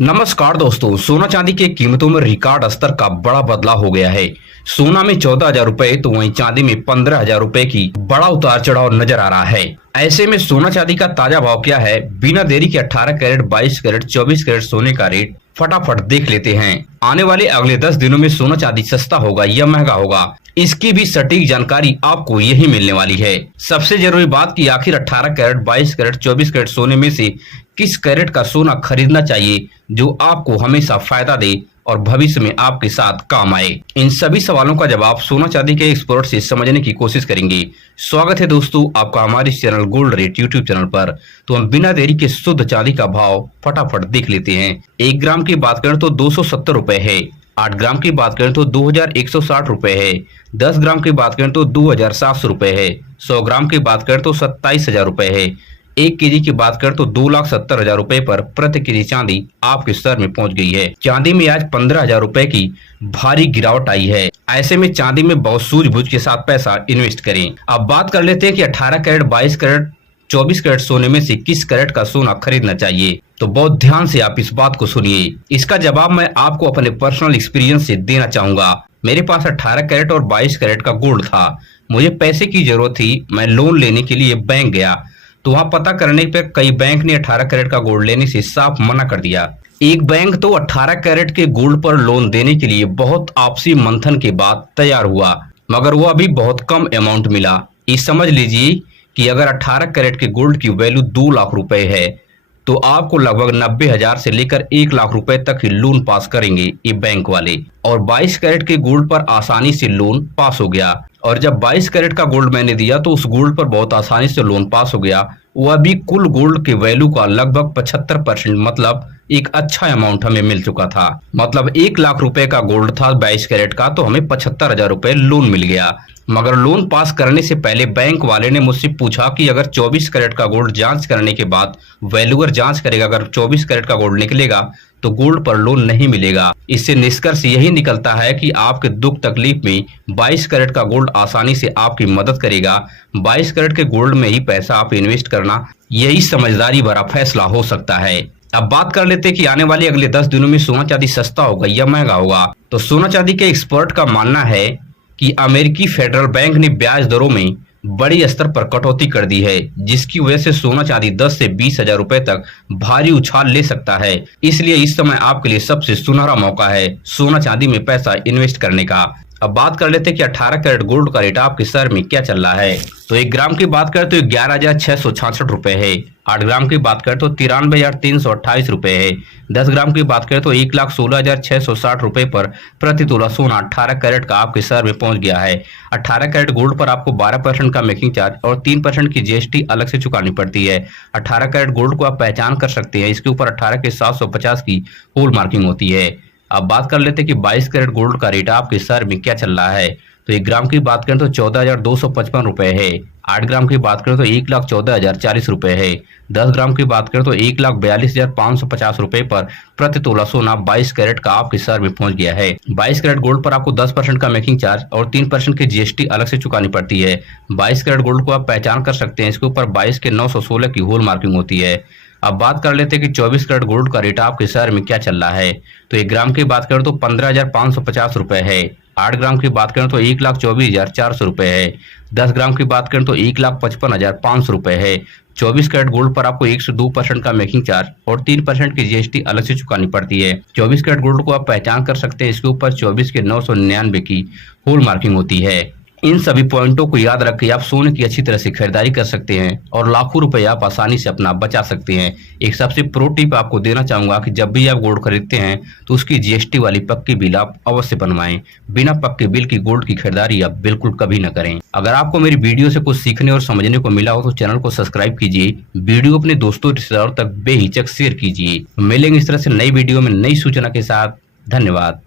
नमस्कार दोस्तों, सोना चांदी की कीमतों में रिकॉर्ड स्तर का बड़ा बदलाव हो गया है। सोना में 14,000 रुपए तो वहीं चांदी में 15,000 रुपए की बड़ा उतार चढ़ाव नजर आ रहा है। ऐसे में सोना चांदी का ताजा भाव क्या है, बिना देरी के 18 कैरेट, 22 कैरेट, 24 कैरेट सोने का रेट फटाफट देख लेते हैं। आने वाले अगले 10 दिनों में सोना चांदी सस्ता होगा या महंगा होगा, इसकी भी सटीक जानकारी आपको यही मिलने वाली है। सबसे जरूरी बात कि आखिर 18 कैरेट, 22 कैरेट, 24 कैरेट सोने में से किस कैरेट का सोना खरीदना चाहिए जो आपको हमेशा फायदा दे और भविष्य में आपके साथ काम आए। इन सभी सवालों का जवाब सोना चांदी के एक्सपर्ट से समझने की कोशिश करेंगे। स्वागत है दोस्तों आपका हमारे channel gold rate YouTube channel पर। तो हम बिना देरी के शुद्ध चांदी का भाव फटाफट देख लेते हैं। 1 ग्राम की बात करें तो 270 रुपए है। 8 ग्राम की बात करें तो 2,160 रुपए है। 10 ग्राम की बात करें तो 2,700 रुपए है। 100 ग्राम की बात करें तो 27,000 रुपए है। 1 केजी की बात करें तो 2,70,000 रुपए पर प्रति केजी चांदी आपके स्तर में पहुंच गई है। चांदी में आज 15,000 रुपए की भारी गिरावट आई है। ऐसे में चांदी में बहुत सूझबूझ के साथ पैसा इन्वेस्ट करें। अब बात कर लेते हैं कि 18 कैरेट, 22 कैरेट, 24 कैरेट सोने में से किस कैरेट का सोना खरीदना चाहिए। तो बहुत ध्यान से आप इस बात को सुनिए। इसका जवाब मैं आपको अपने पर्सनल एक्सपीरियंस से देना चाहूंगा। मेरे पास 18 कैरेट और 22 कैरेट का गोल्ड था। मुझे पैसे की जरूरत थी। मैं लोन लेने के लिए बैंक गया तो वहां पता करने पर कई बैंक ने 18 कैरेट का गोल्ड लेने से साफ मना कर दिया। एक बैंक तो 18 कैरेट के गोल्ड पर लोन देने के लिए बहुत आपसी मंथन के बाद तैयार हुआ, मगर वो अभी बहुत कम अमाउंट मिला। ये समझ लीजिए कि अगर 18 कैरेट के गोल्ड की वैल्यू 2 लाख रुपए है तो आपको लगभग 90,000 से लेकर 1 लाख रुपए तक ही लोन पास करेंगे ये बैंक वाले। और 22 कैरेट के गोल्ड पर आसानी से लोन पास हो गया। और जब 22 कैरेट का गोल्ड मैंने दिया तो उस गोल्ड पर बहुत आसानी से लोन पास हो गया। वह भी कुल गोल्ड के वैल्यू का लगभग 75%, मतलब एक अच्छा अमाउंट हमें मिल चुका था। मतलब 1 लाख रुपए का गोल्ड था 22 कैरेट का, तो हमें 75,000 रुपए लोन मिल गया। मगर लोन पास करने से पहले बैंक वाले ने मुझसे पूछा कि अगर 24 कैरेट का गोल्ड जांच करने के बाद वैल्यूअर जांच करेगा, अगर 24 कैरेट का गोल्ड निकलेगा तो गोल्ड पर लोन नहीं मिलेगा। इससे निष्कर्ष यही निकलता है कि आपके दुख तकलीफ में 22 कैरेट का गोल्ड आसानी से आपकी मदद करेगा। 22 कैरेट के गोल्ड में ही पैसा आप इन्वेस्ट करना, यही समझदारी भरा फैसला हो सकता है। अब बात कर लेते हैं कि आने वाले अगले 10 दिनों में सोना चांदी सस्ता होगा या महंगा होगा। तो सोना चांदी के एक्सपर्ट का मानना है कि अमेरिकी फेडरल बैंक ने ब्याज दरों में बड़ी स्तर पर कटौती कर दी है, जिसकी वजह से सोना चांदी 10 से 20,000 रुपए तक भारी उछाल ले सकता है। इसलिए इस समय आपके लिए सबसे सुनहरा मौका है सोना चांदी में पैसा इन्वेस्ट करने का। अब बात कर लेते हैं कि 18 कैरेट गोल्ड का रेट आपके शहर में क्या चल रहा है। तो 1 ग्राम की बात करें तो 11,666 रुपए है। 8 ग्राम की बात करें तो 93,328 रुपए है। 10 ग्राम की बात करें तो 1,16,660 रुपए पर प्रति तोला सोना 18 कैरेट का आपके शहर में पहुंच गया है। 18 कैरेट गोल्ड पर आपको 12% का मेकिंग चार्ज और 3% की जीएसटी अलग से चुकानी पड़ती है। 18 कैरेट गोल्ड को आप पहचान कर सकते हैं, इसके ऊपर 18 के 750 की होल मार्किंग होती है। अब बात कर लेते हैं कि 22 कैरेट गोल्ड का रेट आपके शहर में क्या चल रहा है। तो 1 ग्राम की बात करें तो 14,255 रुपए है। 8 ग्राम की बात करें तो 1,14,040 रुपए है। 10 ग्राम की बात करें तो 1,42,550 रुपए पर प्रति तोला सोना 22 कैरेट का आपके शहर में पहुंच गया है। 22 कैरेट गोल्ड पर आपको 10% का मेकिंग चार्ज और 3% की जीएसटी अलग से चुकानी पड़ती है। 22 कैरेट गोल्ड को आप पहचान कर सकते हैं, इसके ऊपर 22 के 916 की होल मार्किंग होती है। अब बात कर लेते हैं कि 24 कैरेट गोल्ड का रेट आपके शहर में क्या चल रहा है। तो 1 ग्राम की बात करें तो 15,550 रुपए है। 8 ग्राम की बात करें तो 1,24,400 रुपए है। 10 ग्राम की बात करें तो 1,55,500 रुपए है। 24 कैरेट गोल्ड पर आपको 102% का मेकिंग चार्ज और 3% की जीएसटी अलग से चुकानी पड़ती है। 24 कैरेट गोल्ड को आप पहचान कर सकते हैं, इसके ऊपर 24 के 999 की होल मार्किंग होती है। इन सभी पॉइंटों को याद रख के आप सोने की अच्छी तरह से खरीदारी कर सकते हैं और लाखों रुपए आप आसानी से अपना बचा सकते हैं। एक सबसे प्रो टिप आपको देना चाहूंगा कि जब भी आप गोल्ड खरीदते हैं तो उसकी जीएसटी वाली पक्की बिल आप अवश्य बनवाएं। बिना पक्के बिल की गोल्ड की खरीदारी आप बिल्कुल कभी न करें। अगर आपको मेरी वीडियो से कुछ सीखने और समझने को मिला हो तो चैनल को सब्सक्राइब कीजिए, वीडियो अपने दोस्तों रिश्तेदारों तक बेहिचक शेयर कीजिए। मिलेंगे इस तरह से नई वीडियो में नई सूचना के साथ। धन्यवाद।